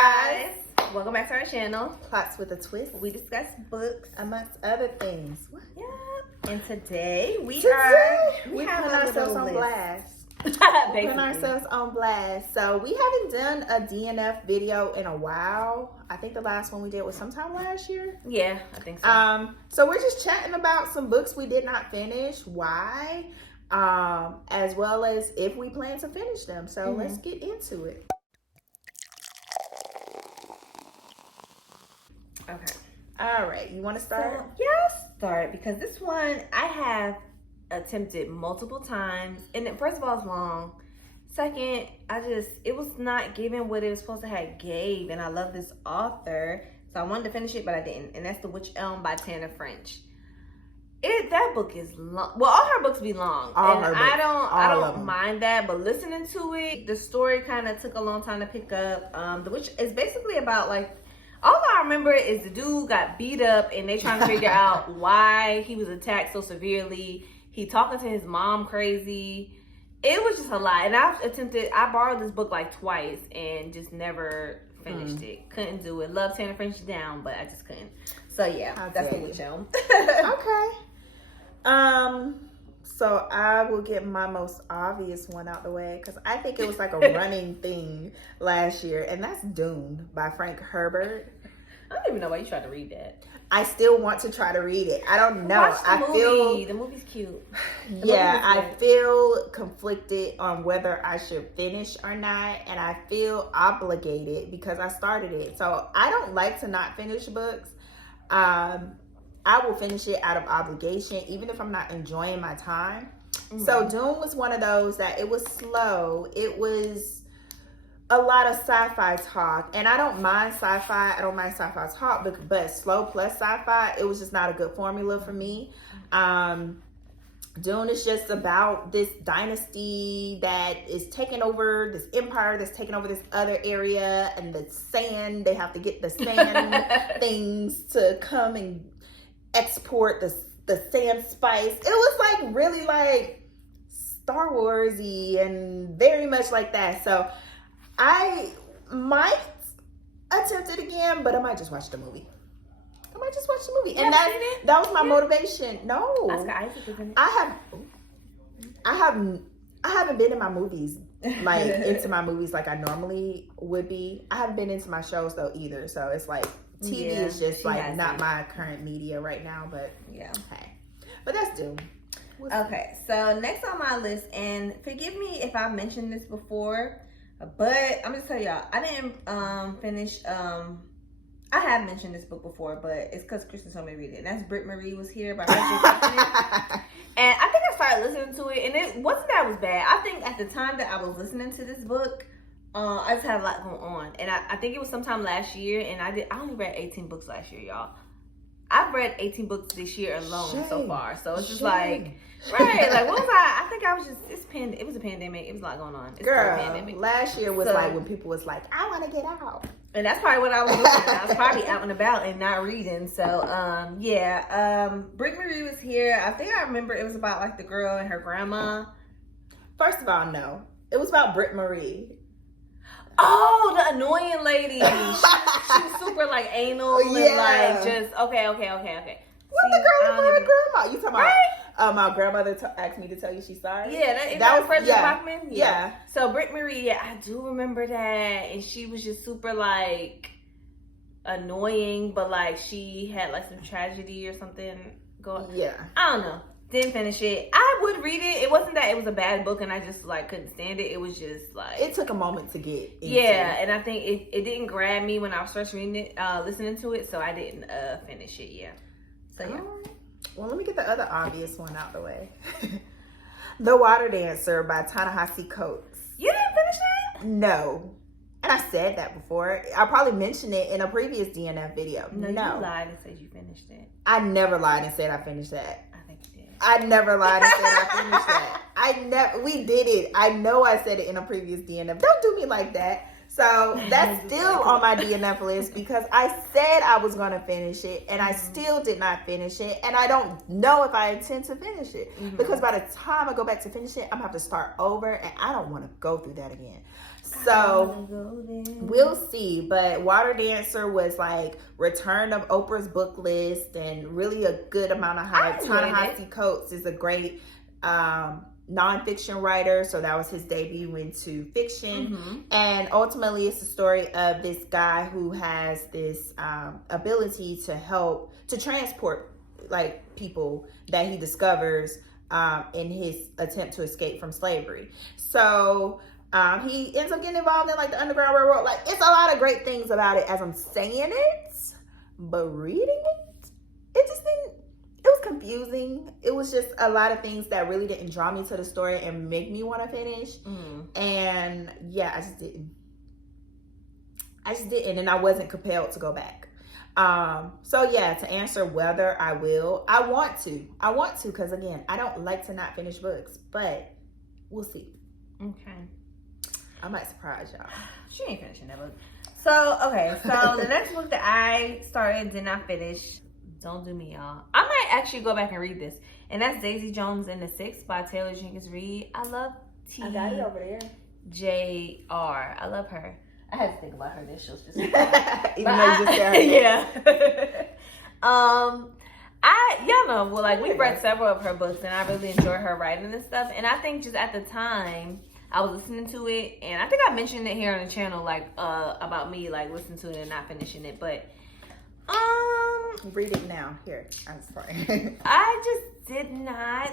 guys. Welcome back to our channel. Plots with a Twist. We discuss books amongst other things. What? Yeah. And today we putting have ourselves on list. blast. Basically. Putting ourselves on blast. So we haven't done a DNF video in a while. I think the last one we did was sometime last year. Yeah, I think so. So we're just chatting about some books we did not finish, why, as well as if we plan to finish them. So let's get into it. Okay. All right. You want to start? So, yeah, I'll start because this one I have attempted multiple times. And first of all, it's long. Second, it was not giving what it was supposed to have gave. And I love this author. So I wanted to finish it, but I didn't. And that's The Witch Elm by Tana French. That book is long. Well, all her books be long. I don't mind that, but listening to it, the story kind of took a long time to pick up. The Witch is basically about like, all I remember is the dude got beat up and they trying to figure out why he was attacked so severely. He talking to his mom crazy. It was just a lot. And I borrowed this book like twice and just never finished it. Couldn't do it. Love Tana French down, but I just couldn't. So yeah, that's The Witch Elm. Okay. So I will get my most obvious one out the way because I think it was like a running thing last year, and that's Dune by Frank Herbert. I don't even know why you tried to read that. I still want to try to read it. I don't know. Watch the movie's cute. I feel conflicted on whether I should finish or not, and I feel obligated because I started it. So I don't like to not finish books. I will finish it out of obligation, even if I'm not enjoying my time. So Dune was one of those that it was slow. It was a lot of sci-fi talk. And I don't mind sci-fi. I don't mind sci-fi talk, but slow plus sci-fi, it was just not a good formula for me. Dune is just about this dynasty that is taking over, this empire that's taking over this other area, and the sand, they have to get the sand things to come and export the sand spice. It was like really like Star Wars-y and very much like that. So I might attempt it again, but I might just watch the movie. And that was my motivation. No, I haven't been in my movies like into my movies like I normally would be. I haven't been into my shows though either. So it's like TV is just like not my current media right now, but yeah. Okay. But that's Dune. Okay, so next on my list, and forgive me if I mentioned this before, but I'm just tell y'all, I didn't finish. I have mentioned this book before, but it's because Kristen told me to read it. And that's BRITT-MARIE Was Here by Kristen. And I think I started listening to it, and it wasn't that it was bad. I think at the time that I was listening to this book, I just had a lot going on. And I think it was sometime last year, and I only read 18 books last year, y'all. I've read 18 books this year alone so far. So it's just like, right, like what was I think I was just, it was a pandemic. It was a lot going on. Girl, last year was like when people was like, I want to get out. And that's probably what I was doing. I was probably out and about and not reading. So, BRITT-MARIE Was Here. I think I remember it was about like the girl and her grandma. First of all, no. It was about BRITT-MARIE. Oh, the annoying lady. She was super like anal and like just okay. What the girl and my grandma? You talking about my grandmother asked me to tell you she's sorry? Yeah, that was Frederick Bachman. Yeah. So BRITT-MARIE, I do remember that, and she was just super like annoying, but like she had like some tragedy or something going. Yeah. I don't know. Didn't finish it. I would read it. It wasn't that it was a bad book and I just like couldn't stand it. It was just like it took a moment to get into. Yeah, and I think it didn't grab me when I was first reading it, listening to it, so I didn't finish it. Yeah. So yeah. Well, let me get the other obvious one out the way. The Water Dancer by Ta-NEHISI Coates. You didn't finish that? No. And I said that before. I probably mentioned it in a previous DNF video. No. You lied and said you finished it. I never lied and said I finished that. I think you did. I never lied and said I finished that. We did it. I know I said it in a previous DNF. Don't do me like that. So that's still on my DNF list because I said I was going to finish it and I still did not finish it. And I don't know if I intend to finish it because by the time I go back to finish it, I'm going to have to start over and I don't want to go through that again. So we'll see. But Water Dancer was like return of Oprah's book list and really a good amount of hype. Ta-NEHISI Coates is a great nonfiction writer, so that was his debut into fiction. And ultimately it's the story of this guy who has this ability to help to transport like people that he discovers in his attempt to escape from slavery. So he ends up getting involved in like the Underground Railroad. Like, it's a lot of great things about it as I'm saying it, but reading it just didn't. It was confusing. It was just a lot of things that really didn't draw me to the story and make me want to finish. And yeah, I just didn't. And I wasn't compelled to go back. So yeah, to answer whether I will, I want to because again, I don't like to not finish books, but we'll see. Okay. I might surprise y'all. She ain't finishing that book. So, okay. So, the next book that I started, did not finish. Don't do me, y'all. I might actually go back and read this. And that's Daisy Jones and the Six by Taylor Jenkins Reid. I love I got it over there. J.R. I love her. I had to think about her initials just even though you just said her name. Yeah. Y'all know, well, like, we've read several of her books, and I really enjoy her writing and stuff. And I think just at the time, I was listening to it, and I think I mentioned it here on the channel, like, about me, like, listening to it and not finishing it, but, read it now. Here, I'm sorry. I just did not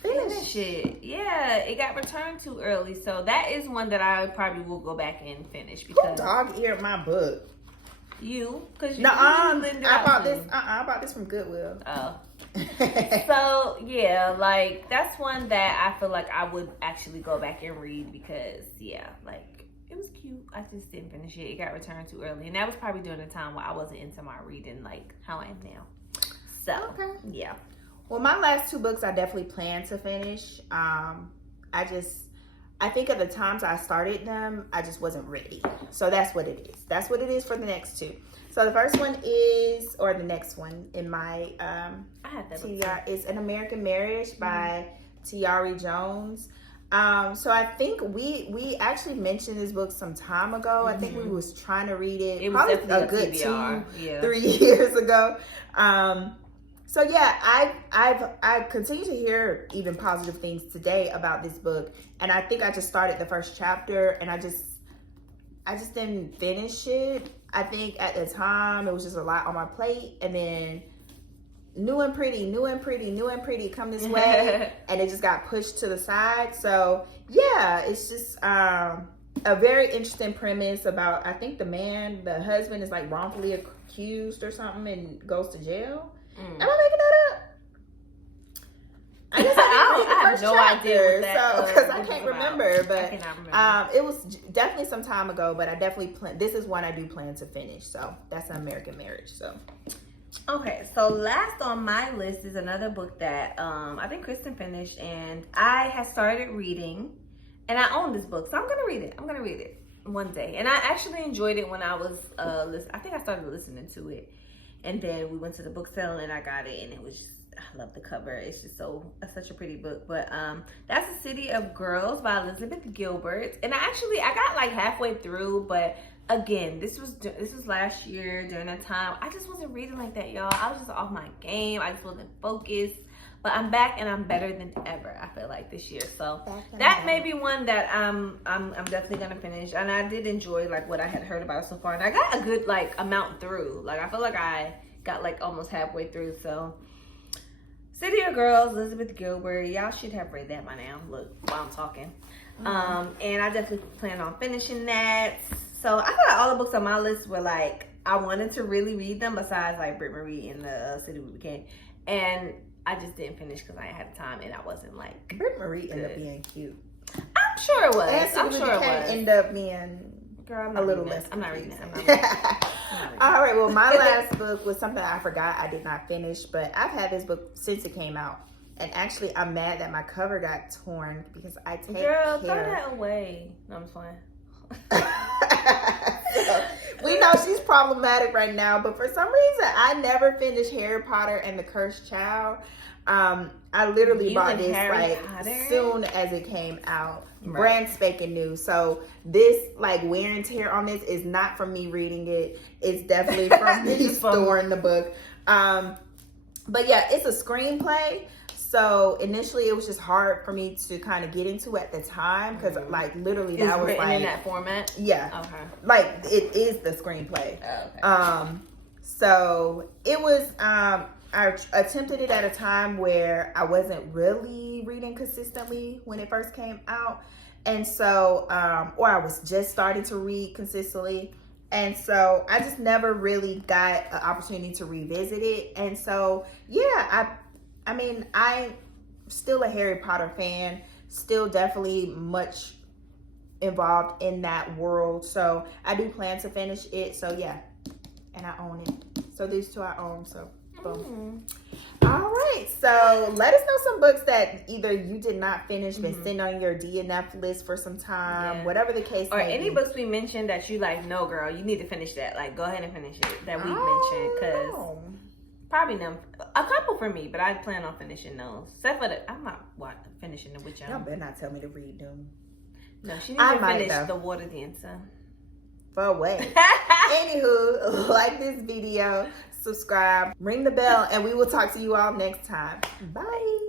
finish it. Yeah, it got returned too early, so that is one that I probably will go back and finish. Because who dog-eared my book? You, because I bought this. I bought this from Goodwill. Oh. So yeah, like that's one that I feel like I would actually go back and read because yeah, like it was cute. I just didn't finish it. It got returned too early, and that was probably during the time where I wasn't into my reading like how I am now. So yeah. Well, my last two books I definitely plan to finish. I think at the times I started them, I just wasn't ready. So that's what it is. That's what it is for the next two. So the first one is, or the next one in my I had that is An American Marriage by Tia-NEHISI Jones. So I think we actually mentioned this book some time ago. I think we was trying to read it. It was probably a good TBR. 3 years ago. So yeah, I continue to hear even positive things today about this book, and I think I just started the first chapter, and I just didn't finish it. I think at the time it was just a lot on my plate, and then new and pretty come this way, and it just got pushed to the side. So yeah, it's just a very interesting premise about, I think the husband is like wrongfully accused or something and goes to jail. Am I making that up? I guess I have no idea. So because I can't remember, but I cannot remember. It was definitely some time ago. But I definitely this is one I do plan to finish. So that's An American Marriage. So okay, so last on my list is another book that I think Kristen finished, and I had started reading, and I own this book, so I'm gonna read it. I'm gonna read it one day, and I actually enjoyed it when I was I think I started listening to it. And then we went to the book sale and I got it, and it was just, I love the cover. It's just such a pretty book. But that's The City of Girls by Elizabeth Gilbert. And I got like halfway through, but again, this was last year during that time. I just wasn't reading like that, y'all. I was just off my game. I just wasn't focused. But I'm back and I'm better than ever, I feel like, this year. So that may be one that I'm definitely gonna finish. And I did enjoy like what I had heard about it so far. And I got a good like amount through. Like I feel like I got like almost halfway through. So City of Girls, Elizabeth Gilbert. Y'all should have read that by now. Look, while I'm talking. And I definitely plan on finishing that. So I thought all the books on my list were like, I wanted to really read them besides like BRITT-MARIE and the City We Became. And I just didn't finish because I had time and I wasn't like BRITT-MARIE ended up being cute. I'm sure it was. And I'm sure it was. End up being a little less. I'm not reading that. All right. Well, my last book was something I forgot I did not finish, but I've had this book since it came out, and actually I'm mad that my cover got torn because I take Girl, throw that away. No, I'm just playing. So, we know she's problematic right now, but for some reason I never finished Harry Potter and the Cursed Child. I literally bought this like soon as it came out, brand spanking new. So this like wear and tear on this is not from me reading it. It's definitely from me storing the book. But yeah, it's a screenplay. So initially it was just hard for me to kind of get into at the time because like literally that was written like in that format. Yeah. Okay. Like it is the screenplay. Oh, okay. So it was I attempted it at a time where I wasn't really reading consistently when it first came out. And so or I was just starting to read consistently. And so I just never really got an opportunity to revisit it. And so yeah, I mean, I'm still a Harry Potter fan, still definitely much involved in that world. So I do plan to finish it. So yeah, and I own it. So these two I own. So boom. All right. So let us know some books that either you did not finish, been sitting on your DNF list for some time, whatever the case or may any be. books we mentioned that you like, no girl, you need to finish that. Like, go ahead and finish it that we mentioned, because probably none. A couple for me, but I plan on finishing those. Except for I'm not finishing the Witch. Y'all better not tell me to read them. No, she needs to finish The Water Dancer. For what? Anywho, like this video, subscribe, ring the bell, and we will talk to you all next time. Bye.